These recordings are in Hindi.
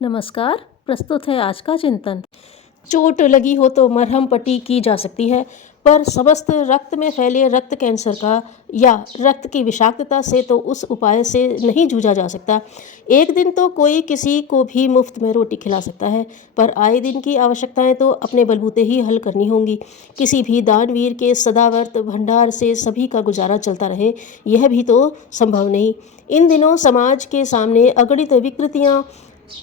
नमस्कार। प्रस्तुत है आज का चिंतन। चोट लगी हो तो मरहम पट्टी की जा सकती है, पर समस्त रक्त में फैले रक्त कैंसर का या रक्त की विषाक्तता से तो उस उपाय से नहीं जूझा जा सकता। एक दिन तो कोई किसी को भी मुफ्त में रोटी खिला सकता है, पर आए दिन की आवश्यकताएं तो अपने बलबूते ही हल करनी होंगी। किसी भी दानवीर के सदावर्त भंडार से सभी का गुजारा चलता रहे, यह भी तो संभव नहीं। इन दिनों समाज के सामने अगणित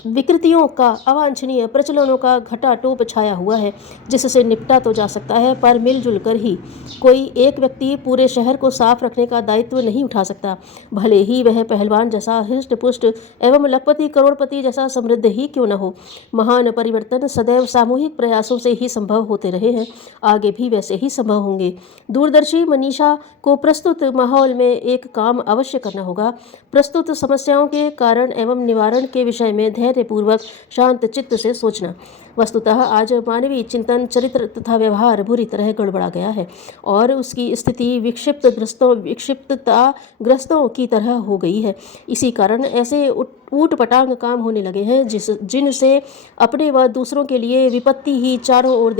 विकृतियों का, अवांछनीय प्रचलनों का घटाटोप छाया हुआ है, जिससे निपटा तो जा सकता है, पर मिलजुल कर ही। कोई एक व्यक्ति पूरे शहर को साफ रखने का दायित्व नहीं उठा सकता, भले ही वह पहलवान जैसा हृष्ट पुष्ट एवं लखपति करोड़पति जैसा समृद्ध ही क्यों न हो। महान परिवर्तन सदैव सामूहिक प्रयासों से ही संभव होते रहे हैं, आगे भी वैसे ही संभव होंगे। दूरदर्शी मनीषा को प्रस्तुत माहौल में एक काम अवश्य करना होगा। प्रस्तुत समस्याओं के कारण एवं निवारण के विषय में धैर्यपूर्वक शांत चित्त से सोचना। वस्तुतः आज मानवीय चिंतन, चरित्र तथा व्यवहार बुरी तरह गड़बड़ा गया है और उसकी स्थिति विक्षिप्तताग्रस्तों की तरह हो गई है। इसी कारण ऐसे ऊटपटांग काम होने लगे हैं जिनसे अपने व दूसरों के लिए विपत्ति ही चारों ओर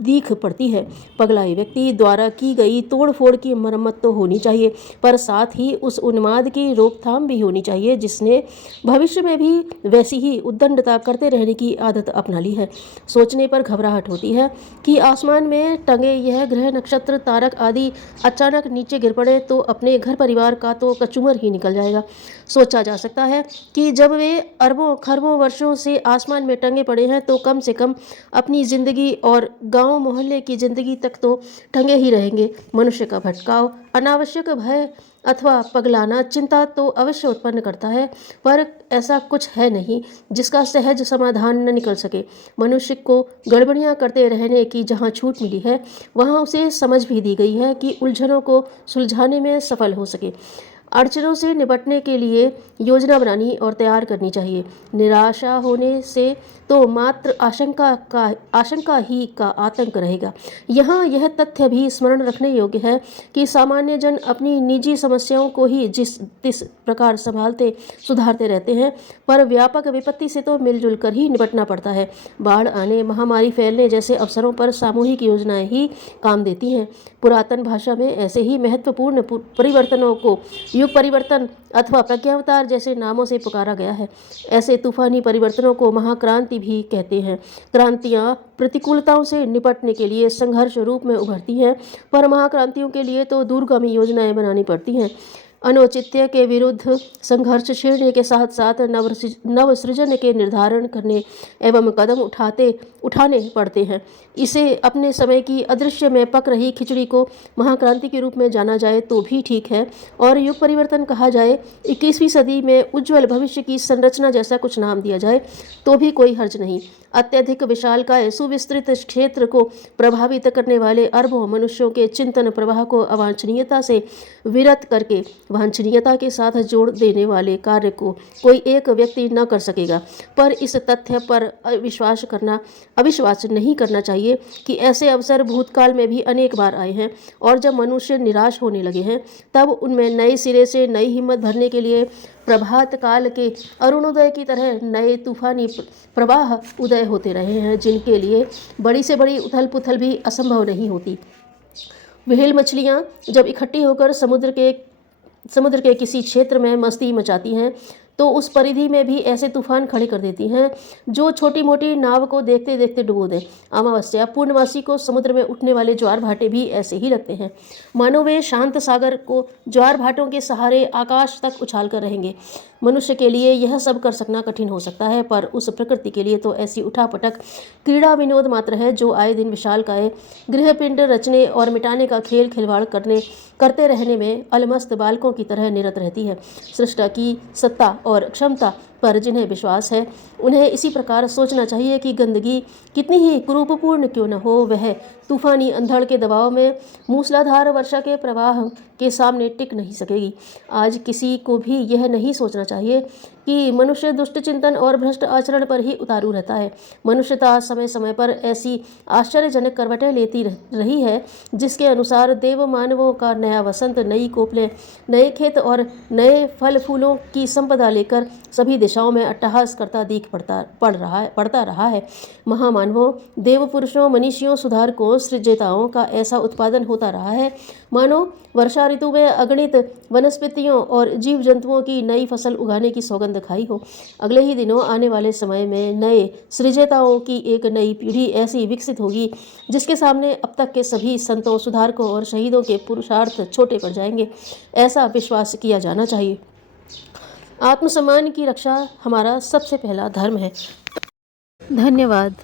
दीख पड़ती है। पगलाई व्यक्ति द्वारा की गई तोड़फोड़ की मरम्मत तो होनी चाहिए, पर साथ ही उस उन्माद की रोकथाम भी होनी चाहिए जिसने भविष्य में भी वैसी ही उद्दंडता करते रहने की आदत अपना ली है। सोचने पर घबराहट होती है कि आसमान में टंगे यह ग्रह, नक्षत्र, तारक आदि अचानक नीचे गिर पड़े तो अपने घर परिवार का तो कचूमर ही निकल जाएगा। सोचा जा सकता है कि जब वे अरबों खरबों वर्षों से आसमान में टंगे पड़े हैं तो कम से कम अपनी जिंदगी और गांव मोहल्ले की जिंदगी तक तो टंगे ही रहेंगे। मनुष्य का भटकाव, अनावश्यक भय अथवा पगलाना चिंता तो अवश्य उत्पन्न करता है, पर ऐसा कुछ है नहीं जिसका सहज समाधान न निकल सके। मनुष्य को गड़बड़ियां करते रहने की जहां छूट मिली है, वहां उसे समझ भी दी गई है कि उलझनों को सुलझाने में सफल हो सके। अड़चनों से निपटने के लिए योजना बनानी और तैयार करनी चाहिए। निराशा होने से तो मात्र आशंका ही का आतंक रहेगा। यहाँ यह तथ्य भी स्मरण रखने योग्य है कि सामान्य जन अपनी निजी समस्याओं को ही तिस प्रकार संभालते सुधारते रहते हैं, पर व्यापक विपत्ति से तो मिलजुल कर ही निपटना पड़ता है। बाढ़ आने, महामारी फैलने जैसे अवसरों पर सामूहिक योजनाएं ही काम देती हैं। पुरातन भाषा में ऐसे ही महत्वपूर्ण परिवर्तनों को युग परिवर्तन अथवा प्रज्ञावतार जैसे नामों से पुकारा गया है। ऐसे तूफानी परिवर्तनों को महाक्रांति भी कहते हैं। क्रांतियां प्रतिकूलताओं से निपटने के लिए संघर्ष रूप में उभरती हैं, पर महाक्रांतियों के लिए तो दूरगामी योजनाएं बनानी पड़ती हैं। अनौचित्य के विरुद्ध संघर्ष छेड़ने के साथ साथ नवसृजन के निर्धारण करने एवं कदम उठाने पड़ते हैं। इसे अपने समय की अदृश्य में पक रही खिचड़ी को महाक्रांति के रूप में जाना जाए तो भी ठीक है, और युग परिवर्तन कहा जाए, 21वीं सदी में उज्ज्वल भविष्य की संरचना जैसा कुछ नाम दिया जाए तो भी कोई हर्ज नहीं। अत्यधिक विशालकाय सुविस्तृत क्षेत्र को प्रभावित करने वाले अरबों मनुष्यों के चिंतन प्रवाह को अवांछनीयता से विरत करके वांछनीयता के साथ जोड़ देने वाले कार्य को कोई एक व्यक्ति न कर सकेगा। पर इस तथ्य पर अविश्वास नहीं करना चाहिए कि ऐसे अवसर भूतकाल में भी अनेक बार आए हैं, और जब मनुष्य निराश होने लगे हैं तब उनमें नए सिरे से नई हिम्मत भरने के लिए प्रभात काल के अरुणोदय की तरह नए तूफानी प्रवाह उदय होते रहे हैं, जिनके लिए बड़ी से बड़ी उथल पुथल भी असंभव नहीं होती। व्हेल मछलियाँ जब इकट्ठी होकर समुद्र के किसी क्षेत्र में मस्ती मचाती हैं तो उस परिधि में भी ऐसे तूफान खड़े कर देती हैं जो छोटी मोटी नाव को देखते देखते डुबो दें। अमावस्या पूर्णमासी को समुद्र में उठने वाले ज्वार भाटे भी ऐसे ही लगते हैं, मानो वे शांत सागर को ज्वार भाटों के सहारे आकाश तक उछाल कर रहेंगे। मनुष्य के लिए यह सब कर सकना कठिन हो सकता है, पर उस प्रकृति के लिए तो ऐसी उठापटक क्रीड़ा विनोद मात्र है जो आए दिन विशालकाय गृहपिंड रचने और मिटाने का खेल खिलवाड़ करते रहने में अलमस्त बालकों की तरह निरत रहती है। सृष्टा की सत्ता और क्षमता पर जिन्हें विश्वास है, उन्हें इसी प्रकार सोचना चाहिए कि गंदगी कितनी ही कुरूपपूर्ण क्यों न हो, वह तूफानी अंधड़ के दबाव में मूसलाधार वर्षा के प्रवाह के सामने टिक नहीं सकेगी। आज किसी को भी यह नहीं सोचना चाहिए कि मनुष्य दुष्ट चिंतन और भ्रष्ट आचरण पर ही उतारू रहता है। मनुष्यता समय समय पर ऐसी आश्चर्यजनक करवटें लेती रही है जिसके अनुसार देव मानवों का नया वसंत, नई कोपलें, नए खेत और नए फल फूलों की संपदा लेकर सभी दिशाओं में अट्टहास करता दिख पड़ता रहा है। महामानवों, देव पुरुषों, मनीषियों, सुधारकों, सृजयिताओं का ऐसा उत्पादन होता रहा है मानो वर्षा ऋतु में अगणित वनस्पतियों और जीव जंतुओं की नई फसल उगाने की सौगंध खाई हो। अगले ही दिनों आने वाले समय में नए सृजयिताओं की एक नई पीढ़ी ऐसी विकसित होगी जिसके सामने अब तक के सभी संतों, सुधारकों और शहीदों के पुरुषार्थ छोटे पड़ जाएंगे, ऐसा विश्वास किया जाना चाहिए। आत्मसम्मान की रक्षा हमारा सबसे पहला धर्म है। धन्यवाद।